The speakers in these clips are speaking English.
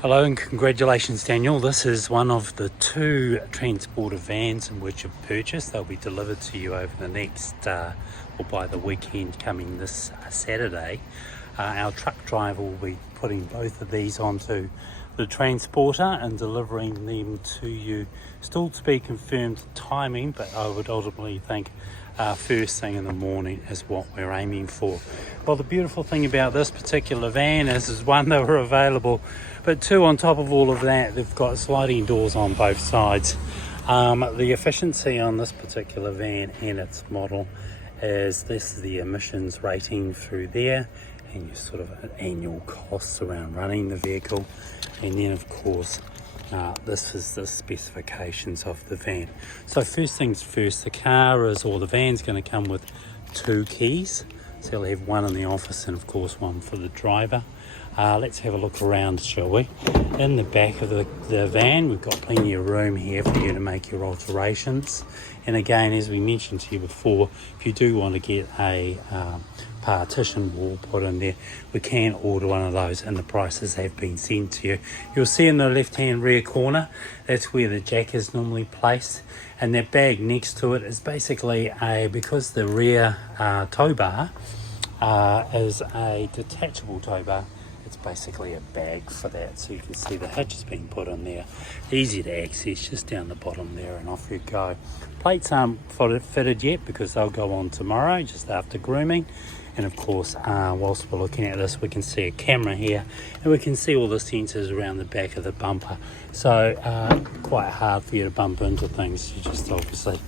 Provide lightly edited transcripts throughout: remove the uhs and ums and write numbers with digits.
Hello and congratulations, Daniel. This is one of the two transporter vans in which you've purchased. They'll be delivered to you over the next, or by the weekend coming this Saturday. Our truck driver will be putting both of these onto the transporter and delivering them to you. Still to be confirmed timing, but I would ultimately think first thing in the morning is what we're aiming for. Well, the beautiful thing about this particular van is one, they were available, but two, on top of all of that, they've got sliding doors on both sides. The efficiency on this particular van and its model is this is the emissions rating through there, and your sort of annual costs around running the vehicle, and then of course this is the specifications of the van. So first things first, the van's going to come with two keys, so you'll have one in the office and of course one for the driver. Let's have a look around, shall we? In the back of the van, we've got plenty of room here for you to make your alterations. And again, as we mentioned to you before, if you do want to get a partition wall put in there, we can order one of those and the prices have been sent to you. You'll see in the left hand rear corner, that's where the jack is normally placed, and that bag next to it is basically because the rear tow bar is a detachable tow bar, it's basically a bag for that. So you can see the hitch has been put in there, easy to access, just down the bottom there, and off you go. Plates aren't fitted yet because they'll go on tomorrow just after grooming. And of course, whilst we're looking at this, we can see a camera here and we can see all the sensors around the back of the bumper. So quite hard for you to bump into things. You just obviously,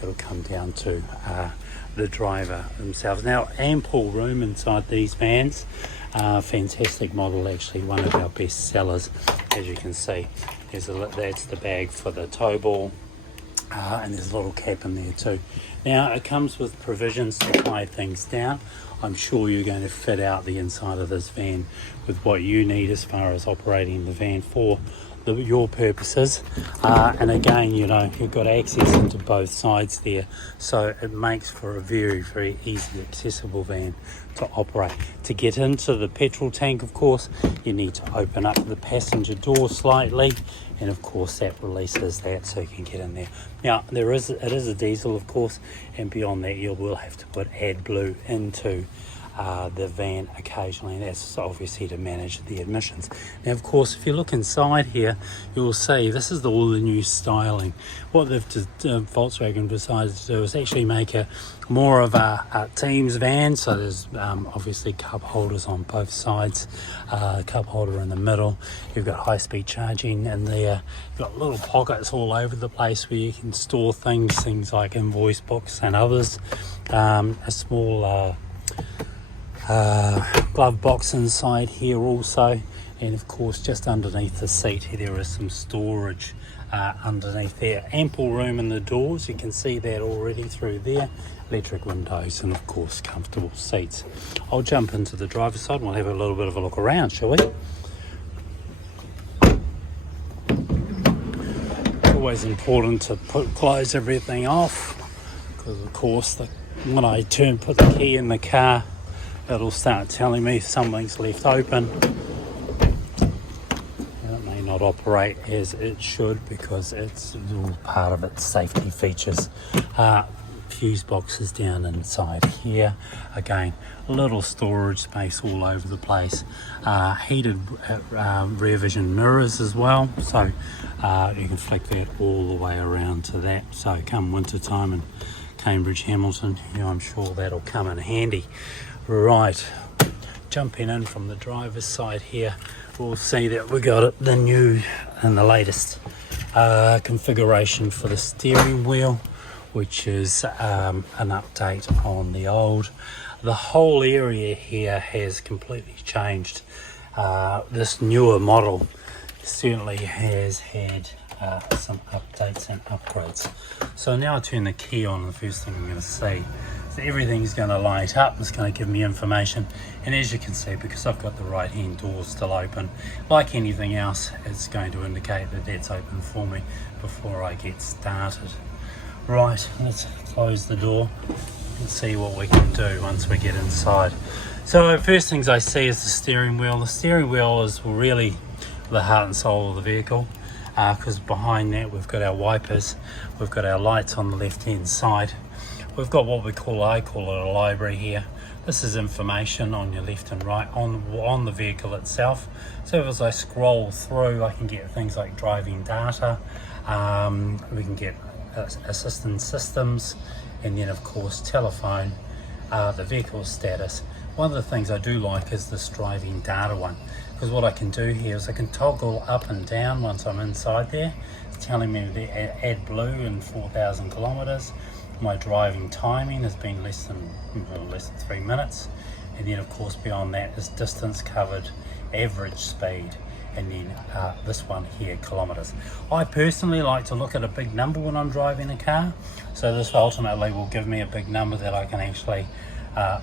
it'll come down to the driver themselves. Now, ample room inside these vans. Fantastic model, actually one of our best sellers. As you can see, that's the bag for the tow ball, and there's a little cap in there too. Now it comes with provisions to tie things down. I'm sure you're going to fit out the inside of this van with what you need as far as operating the van for your purposes, and again, you know, you've got access into both sides there, so it makes for a very, very easy accessible van to operate. To get into the petrol tank, of course, you need to open up the passenger door slightly, and of course that releases that so you can get in there. Now it is a diesel, of course, and beyond that you will have to put AdBlue into the van occasionally, and that's obviously to manage the emissions. Now of course, if you look inside here, you'll see this is all the new styling. What Volkswagen decided to do is actually make more of a Teams van. So there's obviously cup holders on both sides, cup holder in the middle, you've got high-speed charging in there, you've got little pockets all over the place where you can store things like invoice books and others, a small glove box inside here also, and of course just underneath the seat there is some storage underneath there. Ample room in the doors, you can see that already through there, electric windows, and of course comfortable seats. I'll jump into the driver's side and we'll have a little bit of a look around, shall we? Always important to close everything off, because of course when I put the key in the car, it'll start telling me something's left open, and it may not operate as it should because it's all part of its safety features. Fuse boxes down inside here, again little storage space all over the place, heated rear vision mirrors as well, so you can flick that all the way around to that. So come winter time in Cambridge, Hamilton, I'm sure that'll come in handy. Right, jumping in from the driver's side here, we'll see that we got the new and the latest configuration for the steering wheel, which is an update on the old. The whole area here has completely changed. This newer model certainly has had some updates and upgrades. So now I turn the key on, the first thing I'm going to see, so everything's going to light up. It's going to give me information, and as you can see, because I've got the right hand door still open, like anything else, it's going to indicate that that's open for me before I get started. Right, let's close the door and see what we can do once we get inside. So first things I see is the steering wheel. The steering wheel is really the heart and soul of the vehicle, because behind that we've got our wipers, we've got our lights on the left hand side, we've got what I call it a library here. This is information on your left and right on the vehicle itself. So as I scroll through, I can get things like driving data, we can get assistance systems, and then of course telephone, the vehicle status. One of the things I do like is this driving data one, because what I can do here is I can toggle up and down once I'm inside there. It's telling me the AdBlue in 4,000 kilometers. My driving timing has been less than 3 minutes, and then of course beyond that is distance covered, average speed, and then this one here, kilometers. I personally like to look at a big number when I'm driving a car, so this ultimately will give me a big number that I can actually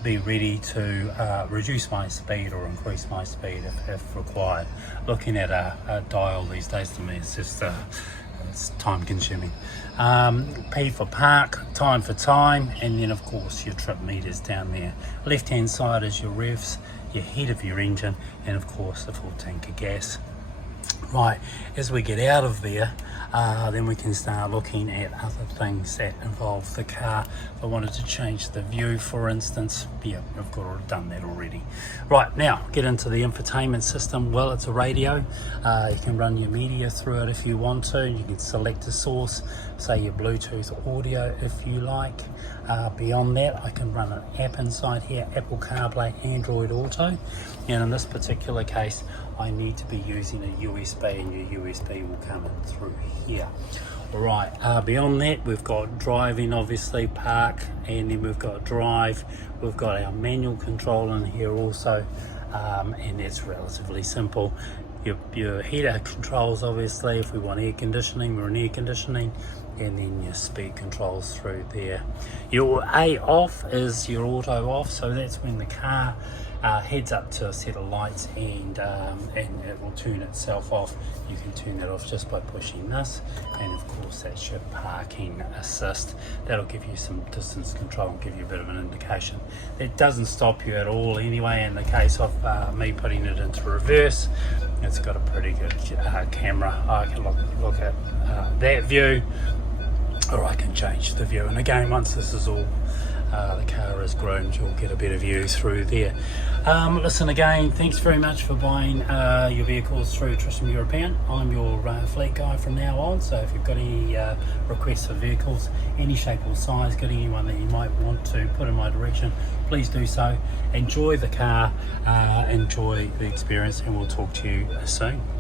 be ready to reduce my speed or increase my speed if required. Looking at a dial these days, to me, it's just it's time consuming. P for park, time for time, and then of course your trip meters down there. Left hand side is your revs, your head of your engine, and of course the full tank of gas. Right, as we get out of there, then we can start looking at other things that involve the car. If I wanted to change the view, for instance, yeah, I've done that already. Right, now get into the infotainment system. Well, it's a radio. You can run your media through it if you want to. You can select a source, say your Bluetooth audio if you like. Beyond that, I can run an app inside here, Apple CarPlay, Android Auto, and in this particular case I need to be using a USB, and your USB will come in through here. Alright, beyond that we've got driving, obviously, park, and then we've got drive. We've got our manual control in here also, and it's relatively simple. Your heater controls, obviously, if we want air conditioning, we're in air conditioning, and then your speed controls through there. Your A off is your auto off, so that's when the car heads up to a set of lights, and it will turn itself off. You can turn that off just by pushing this, and of course that's your parking assist. That'll give you some distance control and give you a bit of an indication. It doesn't stop you at all anyway. In the case of me putting it into reverse, it's got a pretty good camera. I can look at that view, or I can change the view, and again, once this is all the car is groomed, you'll get a better view through there. Listen, again, thanks very much for buying your vehicles through Tristram European. I'm your fleet guy from now on, so if you've got any requests for vehicles, any shape or size, got anyone that you might want to put in my direction, please do so. Enjoy the car, enjoy the experience, and we'll talk to you soon.